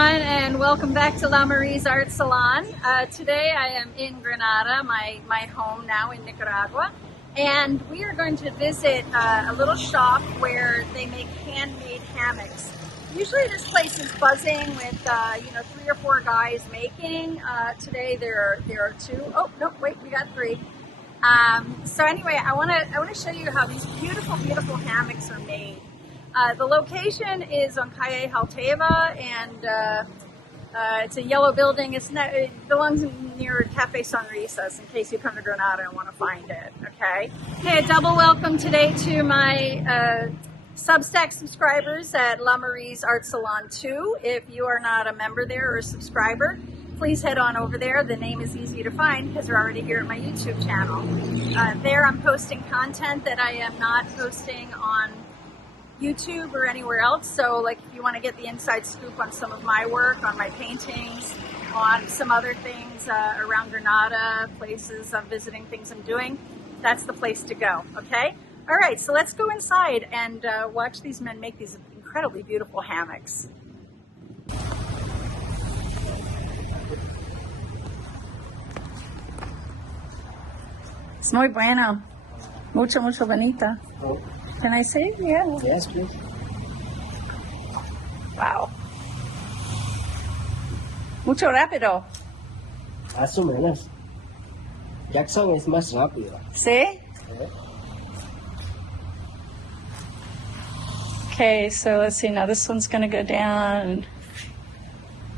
everyone, and welcome back to La Marie's Art Salon. Today I am in Granada, my home now in Nicaragua, and we are going to visit a little shop where they make handmade hammocks. Usually this place is buzzing with 3 or 4 guys making. Today there are 2. Oh no, wait, we got 3. So anyway, I want to show you how these beautiful hammocks are made. The location is on Calle Halteva, and it's a yellow building. It belongs near Cafe Sonrisas, in case you come to Granada and want to find it, okay? Okay, a double welcome today to my Substack subscribers at La Marie's Art Salon 2. If you are not a member there or a subscriber, please head on over there. The name is easy to find because they're already here at my YouTube channel. There I'm posting content that I am not posting on YouTube or anywhere else. So like if you want to get the inside scoop on some of my work, on my paintings, on some other things around Granada, places I'm visiting, things I'm doing, that's the place to go, okay? All right, so let's go inside and watch these men make these incredibly beautiful hammocks. Es muy bueno. Mucho bonita. Can I say? Yeah. Yes, please. Wow. Mucho rápido. Más o menos. Jackson es más rápido. ¿Sí? Okay, so let's see. Now this one's going to go down.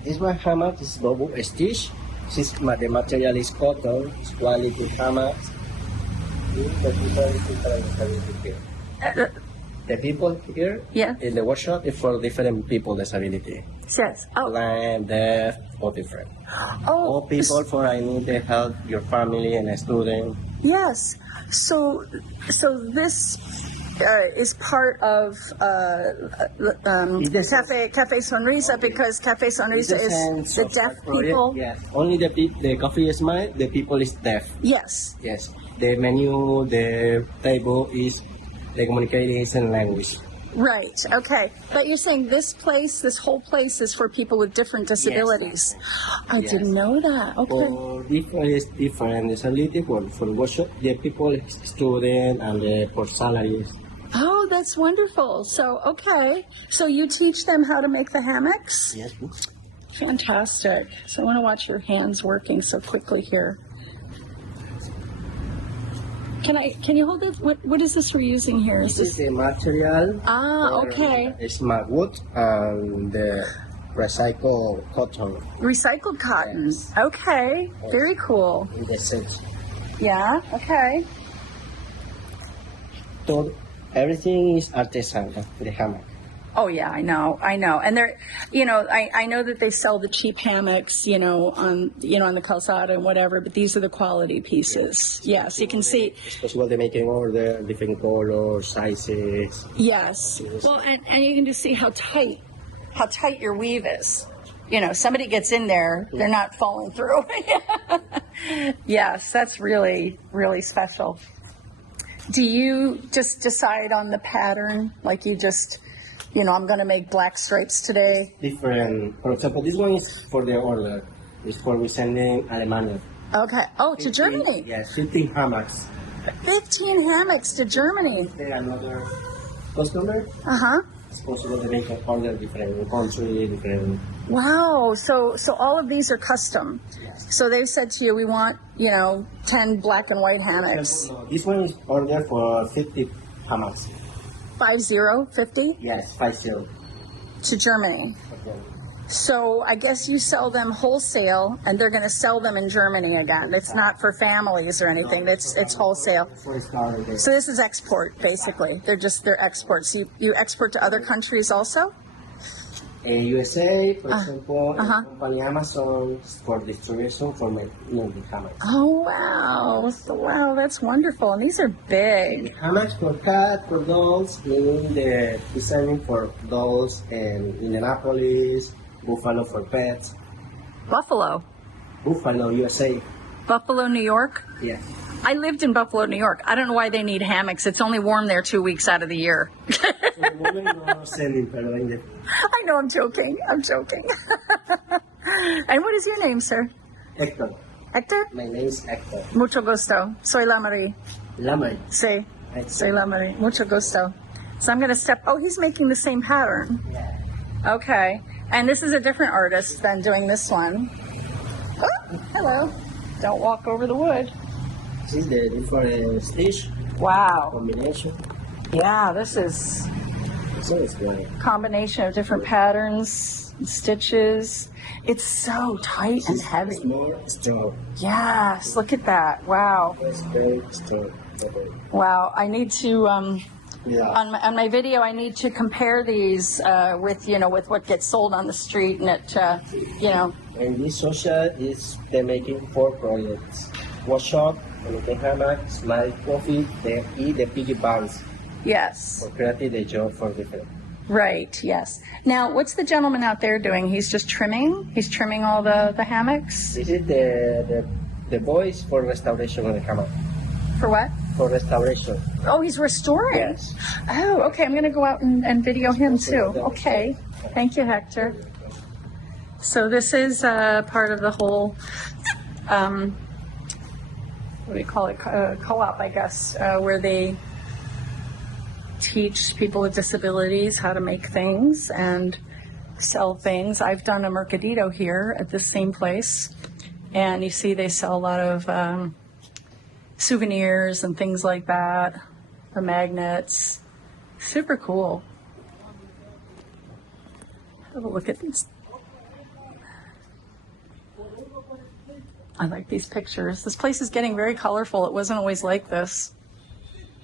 This one hammock is double stitch. The material is cotton. It's quality hammock. The people here Yeah. in the workshop is for different people disability. Yes. Oh. Blind, deaf, or different. Oh. All people for I need to help your family and a student. Yes. So this is part of Cafe Sonrisa, because Cafe Sonrisa is the deaf people. Yes. Only the coffee is mine. The people is deaf. Yes. Yes. The menu, the table is the communication language. Right. Okay. But you're saying this whole place is for people with different disabilities. Yes. I didn't know that. Okay. For different disability, for workshop, the people, student, and for salaries. Oh, that's wonderful. So, okay. So you teach them how to make the hammocks? Yes, please. Fantastic. So I want to watch your hands working so quickly here. Can you hold it? What is this we're using here? This is the material. Okay. It's wood and the recycled cotton. Recycled cotton. Yes. Okay. Very cool. In the sense. Yeah. Okay. So everything is artisan, the hammock. Oh yeah, I know, and they're, I know that they sell the cheap hammocks, on the calzada and whatever, but these are the quality pieces. Yes, you can see. It's possible to make an order, different colors, sizes. Yes. Well, and you can just see how tight your weave is. Somebody gets in there, they're not falling through. Yes, that's really, really special. Do you just decide on the pattern, like you just? I'm going to make black stripes today. Different. For example, this one is for the order. It's for we sending Alemania. Okay. Oh, to Germany. Yes, 15 hammocks. 15 hammocks to Germany. Another customer. It's possible to make an order different country, different. Wow. So all of these are custom. Yes. So they've said to you, we want 10 black and white hammocks. No, this one is ordered for 50 hammocks. 50? Yes, 50. To Germany. Okay. So I guess you sell them wholesale, and they're going to sell them in Germany again. It's not for families or anything. It's wholesale. So this is export, basically. They're exports. You export to other countries also? USA, for example, company Amazon for distribution for my hammocks. Oh wow! Wow, that's wonderful. And these are big. Hammocks for cat, for dolls, meaning the designing for dolls and Indianapolis, Buffalo for pets. Buffalo, USA. Buffalo, New York. Yes. I lived in Buffalo, New York. I don't know why they need hammocks. It's only warm there 2 weeks out of the year. I know, I'm joking. I'm joking. And what is your name, sir? Hector. Hector? My name is Hector. Mucho gusto. Soy la Marie. La Marie. Sí. Soy la Marie. Mucho gusto. So I'm going to step. Oh, he's making the same pattern. Yeah. Okay. And this is a different artist than doing this one. Oh, hello. Don't walk over the wood. This is the different stitch Wow. combination. Yeah, this is So it's like combination of different patterns, stitches. It's so tight and heavy. it's more strong. Yes, look at that. Wow. It's very strong. Wow. I need to Yeah. on my video I need to compare these with with what gets sold on the street, and it And this social is they're making 4 projects. Workshop, the hammock, smile coffee, they eat the piggy banks yes. for creating the job for different. Right, yes. Now, what's the gentleman out there doing? He's just trimming? He's trimming all the hammocks? This is the boys for restoration of the hammock. For what? For restoration. Oh, he's restoring? Yes. Oh, okay. I'm going to go out and video him too. Okay. Thank you, Hector. So this is part of the whole, what do we call it? Co-op, I guess, where they teach people with disabilities how to make things and sell things. I've done a mercadito here at this same place, and you see they sell a lot of souvenirs and things like that, the magnets. Super cool. Have a look at these. I like these pictures. This place is getting very colorful. It wasn't always like this.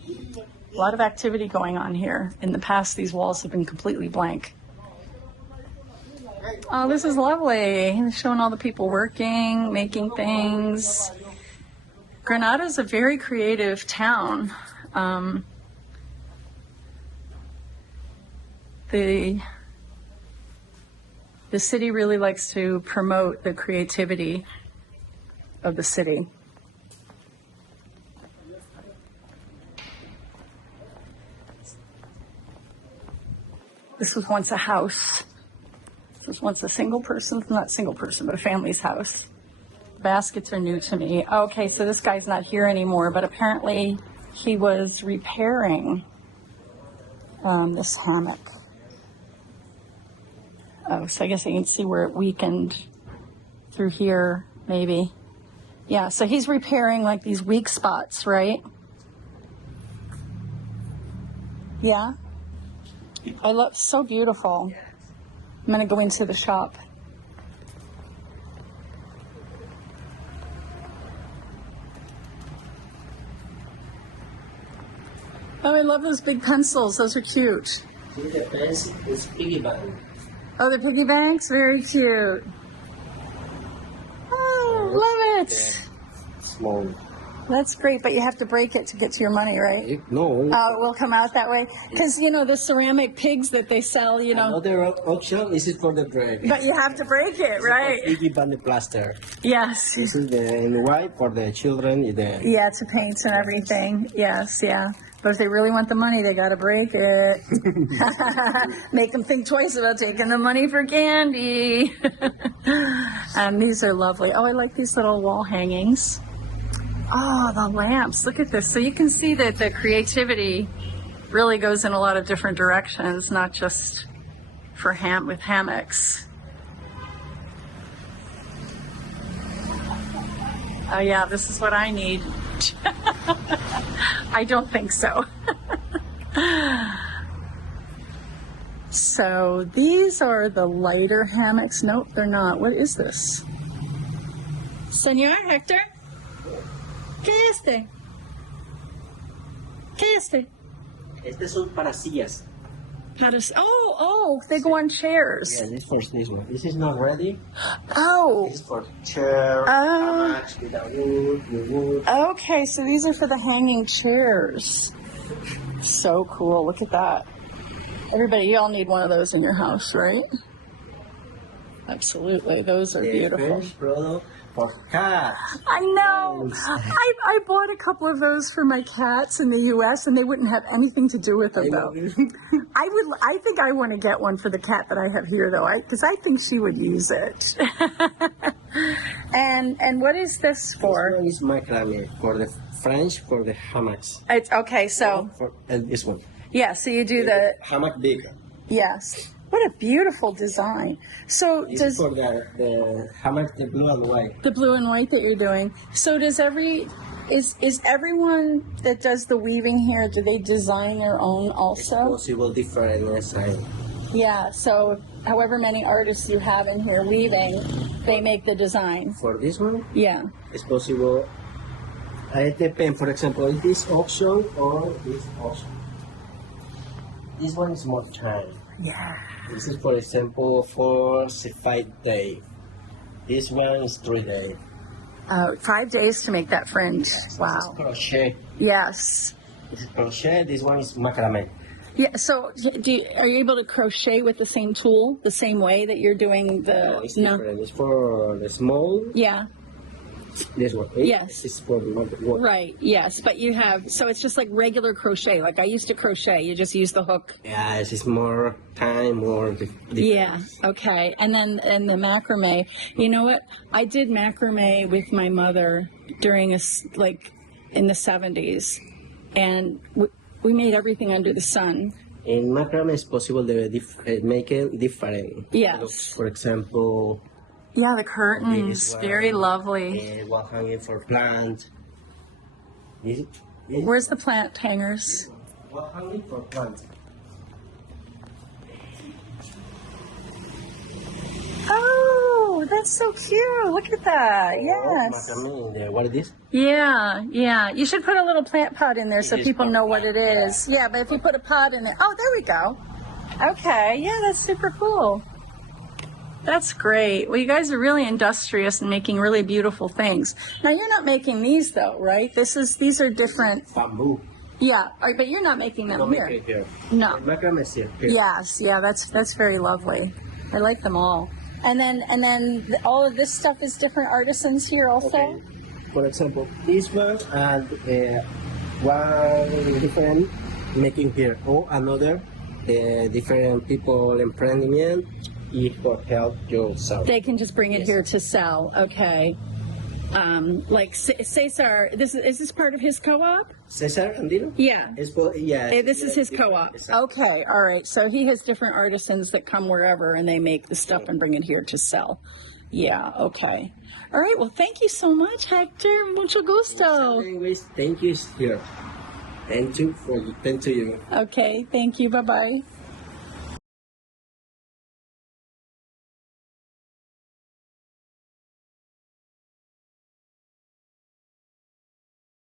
A lot of activity going on here. In the past, these walls have been completely blank. Oh, this is lovely. Showing all the people working, making things. Granada is a very creative town. The city really likes to promote the creativity of the city. This was once a house. This was once a single person, not single person, but a family's house. Baskets are new to me. Okay, so this guy's not here anymore, but apparently he was repairing this hammock. Oh, so I guess I can see where it weakened through here, maybe. Yeah, so he's repairing like these weak spots, right? Yeah. I love, so beautiful. I'm gonna go into the shop. Oh, I love those big pencils. Those are cute. The pencil is piggy bank. Oh, the piggy banks? Very cute. Oh, love it. Small. That's great, but you have to break it to get to your money, right? No. Oh, it will come out that way? Because, the ceramic pigs that they sell, Another option is it for the break. But you have to break it, right? Piggy bank plaster. Yes. This is in white for the children. Yeah, to paint and everything. Yes, yeah. But if they really want the money, they got to break it. Make them think twice about taking the money for candy. And these are lovely. Oh, I like these little wall hangings. Oh, the lamps. Look at this. So you can see that the creativity really goes in a lot of different directions, not just for with hammocks. Oh, yeah, this is what I need. I don't think so. So these are the lighter hammocks. Nope, they're not. What is this? Señor Hector? ¿Qué es este? ¿Qué es este? Estos son para sillas. They go on chairs. Yeah, this for this one. This is not ready. Oh. This is for chair. Hammocks without wood. Okay, so these are for the hanging chairs. So cool. Look at that. Everybody, you all need one of those in your house, right? Absolutely. Those are The beautiful. French product for cats. I know. I bought a couple of those for my cats in the U.S. and they wouldn't have anything to do with them though. I think I want to get one for the cat that I have here though, because I think she would use it. And what is this for? This one is macrame for the French for the hammocks. It's okay. So And this one. yeah. So you do the hammock big. yes. What a beautiful design. So This does is for the hammock, the blue and white. the blue and white that you're doing. So does is everyone that does the weaving here, do they design their own also? Possible different design. Yeah, so however many artists you have in here weaving, they make the design. For this one, Yeah. it's possible. It depends. For example, this option or this option. This one is more time. Yeah. This is, for example, 5 days. This one is 3 days. 5 days to make that fringe. Wow. This is crochet. Yes. This is crochet. This one is macrame. Yeah. So, are you able to crochet with the same tool, the same way that you're doing the? It's different. It's for the small. Yeah. This one. Yes. It's for the work. Right. Yes. But you have so it's just like regular crochet. Like I used to crochet. You just use the hook. Yeah, it's more time, more. Yeah. Okay. And the macrame. You know what? I did macrame with my mother during in the 70s, and we made everything under the sun. In macrame, it's possible to make it different. Yes. For example. Yeah, the curtains, very lovely. Wall hanging for plant. Where's the plant hangers? Wall hanging for plant. Oh, that's so cute. Look at that. Yes. What is this? Yeah, yeah. You should put a little plant pot in there so It is people know what plant, it is. Yeah, but if you put a pot in it. Oh, there we go. Okay. Yeah, that's super cool. That's great. Well, you guys are really industrious and making really beautiful things. Now, you're not making these though, right? These are different. Bamboo. Yeah, but you're not making them Don't here. make it here. No. Macrame is here. Yes, yeah, that's very lovely. I like them all. And then all of this stuff is different artisans here also. Okay. For example, this one and one different making here, or another different people emprendiment. It will help yourself. They can just bring it here to sell. Okay. Like Cesar, is this part of his co-op? Cesar Andino? Yeah. Yeah. This is his co-op. Okay, all right. So he has different artisans that come wherever and they make the stuff and bring it here to sell. Yeah, okay. All right, well, thank you so much, Hector. Mucho gusto. Anyways, thank you, here. Thank you. Okay, thank you. Bye-bye.